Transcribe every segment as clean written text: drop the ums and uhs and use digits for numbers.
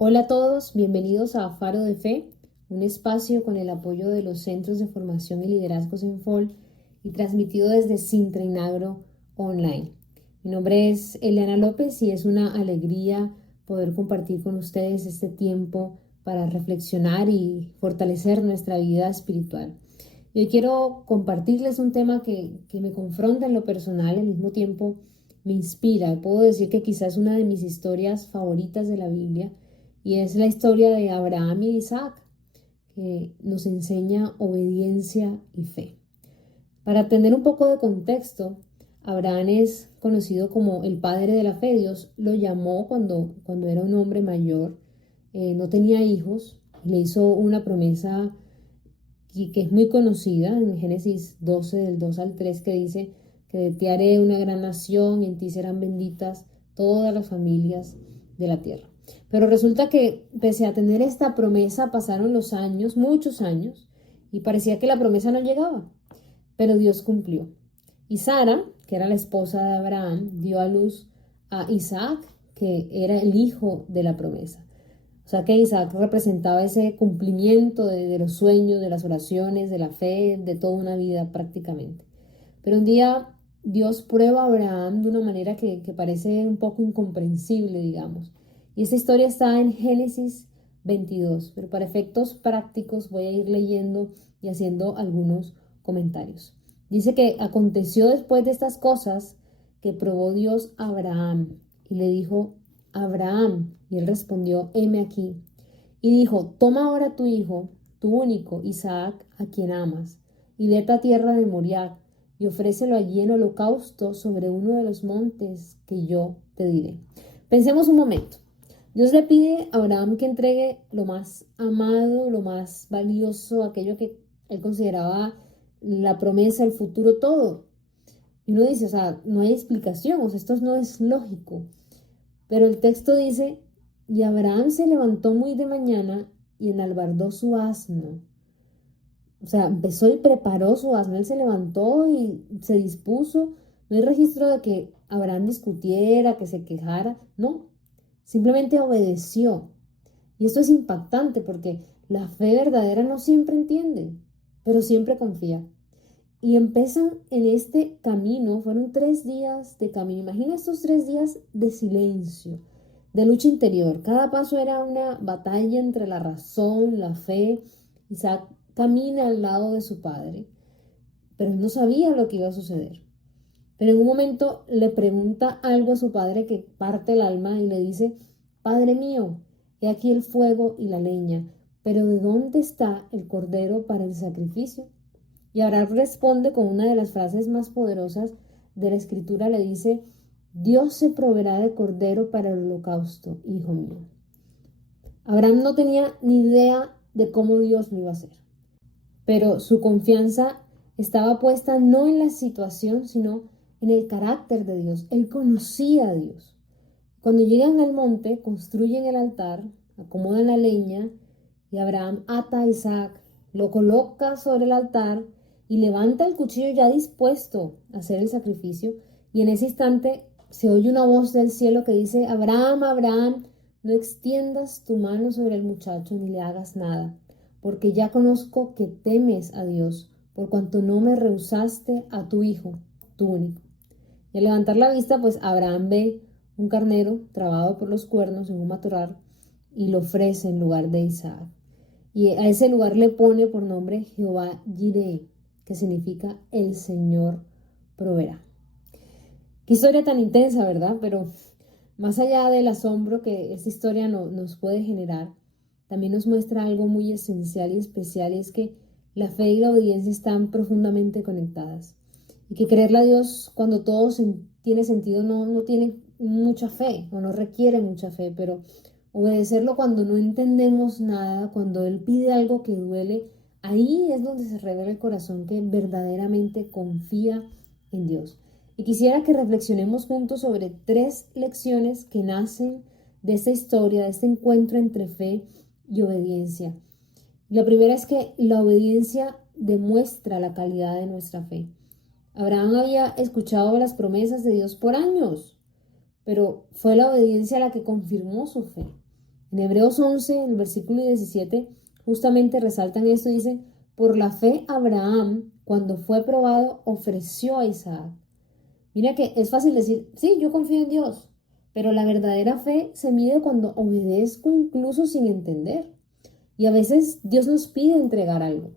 Hola a todos, bienvenidos a Faro de Fe, un espacio con el apoyo de los Centros de Formación y Liderazgo Senfol y transmitido desde Sintra Inagro Online. Mi nombre es Eliana López y es una alegría poder compartir con ustedes este tiempo para reflexionar y fortalecer nuestra vida espiritual. Y hoy quiero compartirles un tema que me confronta en lo personal, al mismo tiempo me inspira. Puedo decir que quizás es una de mis historias favoritas de la Biblia y es la historia de Abraham y Isaac, que nos enseña obediencia y fe. Para tener un poco de contexto, Abraham es conocido como el padre de la fe. Dios lo llamó cuando era un hombre mayor, no tenía hijos, le hizo una promesa que es muy conocida en Génesis 12, del 2 al 3, que dice que de ti haré una gran nación y en ti serán benditas todas las familias de la tierra. Pero resulta que pese a tener esta promesa pasaron los años, muchos años, y parecía que la promesa no llegaba, pero Dios cumplió. Y Sara, que era la esposa de Abraham, dio a luz a Isaac, que era el hijo de la promesa. O sea que Isaac representaba ese cumplimiento de los sueños, de las oraciones, de la fe, de toda una vida prácticamente. Pero un día Dios prueba a Abraham de una manera que parece un poco incomprensible, digamos. Y esta historia está en Génesis 22, pero para efectos prácticos voy a ir leyendo y haciendo algunos comentarios. Dice que aconteció después de estas cosas que probó Dios a Abraham y le dijo: Abraham. Y él respondió: heme aquí. Y dijo: toma ahora tu hijo, tu único, Isaac, a quien amas, y vete a tierra de Moriah, y ofrécelo allí en holocausto sobre uno de los montes que yo te diré. Pensemos un momento. Dios le pide a Abraham que entregue lo más amado, lo más valioso, aquello que él consideraba la promesa, el futuro, todo. Y uno dice, o sea, no hay explicación, o sea, esto no es lógico. Pero el texto dice: y Abraham se levantó muy de mañana y enalbardó su asno. O sea, empezó y preparó su asno. Él se levantó y se dispuso. No hay registro de que Abraham discutiera, que se quejara. No, simplemente obedeció. Y esto es impactante porque la fe verdadera no siempre entiende, pero siempre confía. Y empiezan en este camino, fueron 3 días de camino. Imagina estos 3 días de silencio, de lucha interior. Cada paso era una batalla entre la razón, la fe. Isaac camina al lado de su padre, pero él no sabía lo que iba a suceder. Pero en un momento le pregunta algo a su padre que parte el alma y le dice: Padre mío, he aquí el fuego y la leña, pero ¿de dónde está el cordero para el sacrificio? Y Abraham responde con una de las frases más poderosas de la escritura. Le dice: Dios se proveerá de cordero para el holocausto, hijo mío. Abraham no tenía ni idea de cómo Dios lo iba a hacer, pero su confianza estaba puesta no en la situación, sino en el carácter de Dios. Él conocía a Dios. Cuando llegan al monte, construyen el altar, acomodan la leña y Abraham ata a Isaac, lo coloca sobre el altar y levanta el cuchillo ya dispuesto a hacer el sacrificio. Y en ese instante se oye una voz del cielo que dice: Abraham, Abraham, no extiendas tu mano sobre el muchacho ni le hagas nada, porque ya conozco que temes a Dios, por cuanto no me rehusaste a tu hijo, tu único. Y al levantar la vista, pues Abraham ve un carnero trabado por los cuernos en un matorral y lo ofrece en lugar de Isaac. Y a ese lugar le pone por nombre Jehová Jireh, que significa el Señor proveerá. Qué historia tan intensa, ¿verdad? Pero más allá del asombro que esta historia nos puede generar, también nos muestra algo muy esencial y especial, y es que la fe y la obediencia están profundamente conectadas. Y que creerle a Dios cuando todo tiene sentido no tiene mucha fe o no requiere mucha fe, pero obedecerlo cuando no entendemos nada, cuando Él pide algo que duele, ahí es donde se revela el corazón que verdaderamente confía en Dios. Y quisiera que reflexionemos juntos sobre 3 lecciones que nacen de esta historia, de este encuentro entre fe y obediencia. La primera es que la obediencia demuestra la calidad de nuestra fe. Abraham había escuchado las promesas de Dios por años, pero fue la obediencia la que confirmó su fe. En Hebreos 11, en el versículo 17, justamente resaltan esto, dicen, por la fe Abraham, cuando fue probado, ofreció a Isaac. Mira que es fácil decir, sí, yo confío en Dios, pero la verdadera fe se mide cuando obedezco incluso sin entender. Y a veces Dios nos pide entregar algo,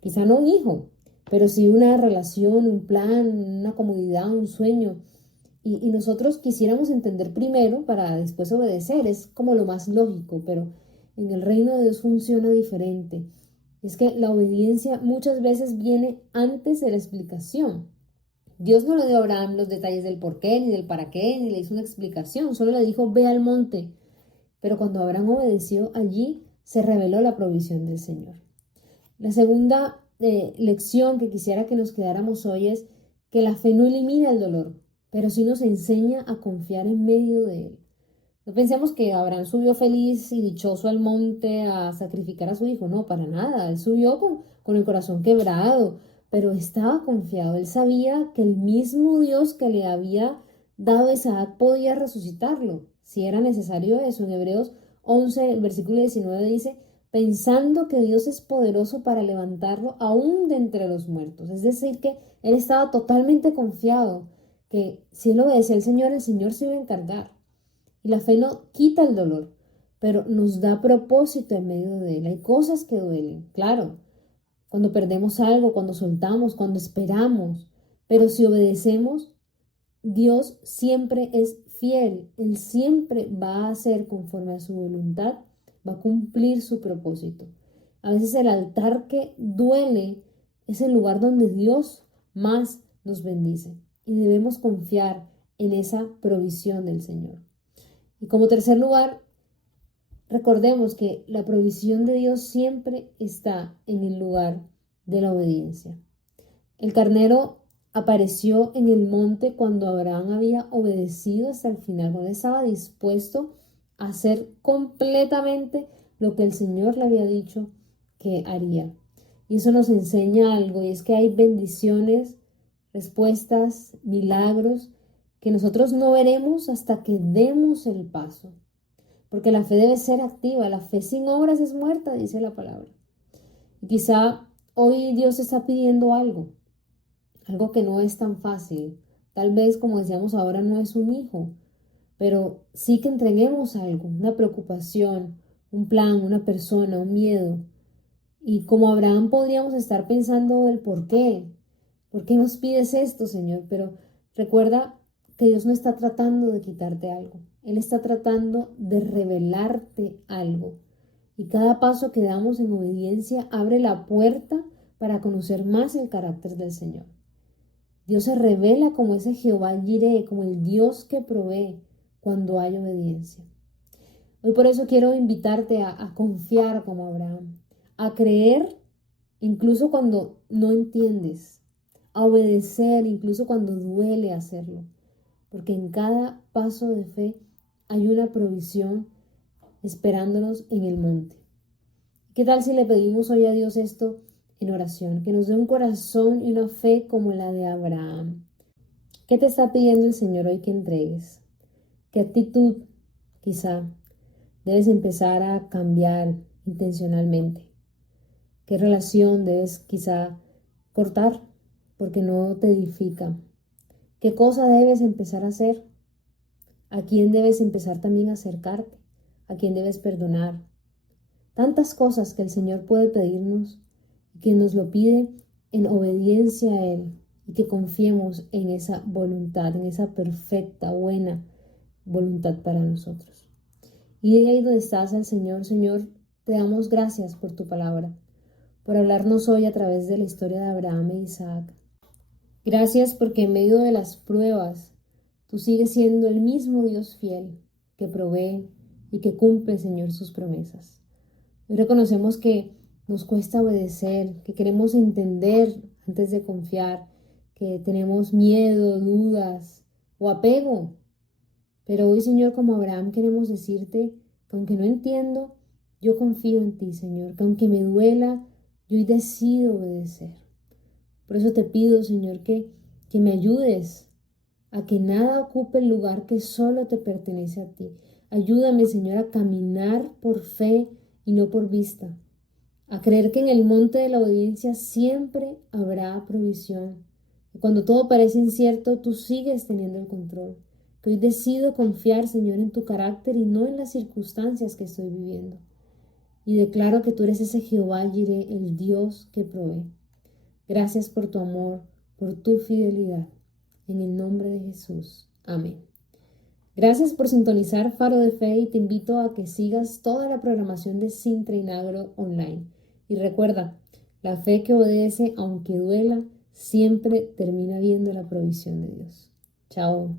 quizá no un hijo, pero sí una relación, un plan, una comodidad, un sueño. Y nosotros quisiéramos entender primero para después obedecer, es como lo más lógico, pero en el reino de Dios funciona diferente. Es que la obediencia muchas veces viene antes de la explicación. Dios no le dio a Abraham los detalles del por qué, ni del para qué, ni le hizo una explicación, solo le dijo, ve al monte. Pero cuando Abraham obedeció, allí se reveló la provisión del Señor. La segunda lección que quisiera que nos quedáramos hoy es que la fe no elimina el dolor, pero sí nos enseña a confiar en medio de él. No pensemos que Abraham subió feliz y dichoso al monte a sacrificar a su hijo, no, para nada. Él subió con el corazón quebrado, pero estaba confiado. Él sabía que el mismo Dios que le había dado a Isaac podía resucitarlo, si era necesario eso. En Hebreos 11, el versículo 19 dice, pensando que Dios es poderoso para levantarlo aún de entre los muertos. Es decir, que él estaba totalmente confiado que si él obedecía al Señor, el Señor se iba a encargar. Y la fe no quita el dolor, pero nos da propósito en medio de él. Hay cosas que duelen, claro, cuando perdemos algo, cuando soltamos, cuando esperamos, pero si obedecemos, Dios siempre es fiel. Él siempre va a hacer conforme a su voluntad, va a cumplir su propósito. A veces el altar que duele es el lugar donde Dios más nos bendice y debemos confiar en esa provisión del Señor. Y como tercer lugar, recordemos que la provisión de Dios siempre está en el lugar de la obediencia. El carnero apareció en el monte cuando Abraham había obedecido hasta el final, cuando estaba dispuesto a hacer completamente lo que el Señor le había dicho que haría. Y eso nos enseña algo, y es que hay bendiciones, respuestas, milagros que nosotros no veremos hasta que demos el paso. Porque la fe debe ser activa, la fe sin obras es muerta, dice la palabra. Y quizá hoy Dios está pidiendo algo que no es tan fácil. Tal vez, como decíamos ahora, no es un hijo, pero sí que entreguemos algo, una preocupación, un plan, una persona, un miedo. Y como Abraham podríamos estar pensando el por qué nos pides esto, Señor, pero recuerda que Dios no está tratando de quitarte algo, Él está tratando de revelarte algo. Y cada paso que damos en obediencia abre la puerta para conocer más el carácter del Señor. Dios se revela como ese Jehová Jireh, como el Dios que provee cuando hay obediencia. Hoy por eso quiero invitarte a confiar como Abraham, a creer incluso cuando no entiendes, a obedecer incluso cuando duele hacerlo, porque en cada paso de fe hay una provisión esperándonos en el monte. ¿Qué tal si le pedimos hoy a Dios esto en oración? Que nos dé un corazón y una fe como la de Abraham. ¿Qué te está pidiendo el Señor hoy que entregues? ¿Qué actitud quizá debes empezar a cambiar intencionalmente? ¿Qué relación debes quizá cortar porque no te edifica? ¿Qué cosa debes empezar a hacer? ¿A quién debes empezar también a acercarte? ¿A quién debes perdonar? Tantas cosas que el Señor puede pedirnos y que nos lo pide en obediencia a Él y que confiemos en esa voluntad, en esa perfecta, buena voluntad para nosotros. Y de ahí donde estás al Señor, Señor, te damos gracias por tu palabra, por hablarnos hoy a través de la historia de Abraham e Isaac. Gracias porque en medio de las pruebas, tú sigues siendo el mismo Dios fiel que provee y que cumple, Señor, sus promesas. Hoy reconocemos que nos cuesta obedecer, que queremos entender antes de confiar, que tenemos miedo, dudas o apego. Pero hoy, Señor, como Abraham, queremos decirte que aunque no entiendo, yo confío en ti, Señor, que aunque me duela, yo hoy decido obedecer. Por eso te pido, Señor, que me ayudes a que nada ocupe el lugar que solo te pertenece a ti, Ayúdame, Señor, a caminar por fe y no por vista, a creer que en el monte de la obediencia siempre habrá provisión. Cuando todo parece incierto, tú sigues teniendo el control. Que hoy decido confiar, Señor, en tu carácter y no en las circunstancias que estoy viviendo. Y declaro que tú eres ese Jehová Jireh, el Dios que provee. Gracias por tu amor, por tu fidelidad. En el nombre de Jesús. Amén. Gracias por sintonizar Faro de Fe y te invito a que sigas toda la programación de Sintra y Nagro online. Y recuerda, la fe que obedece, aunque duela, siempre termina viendo la provisión de Dios. Chao.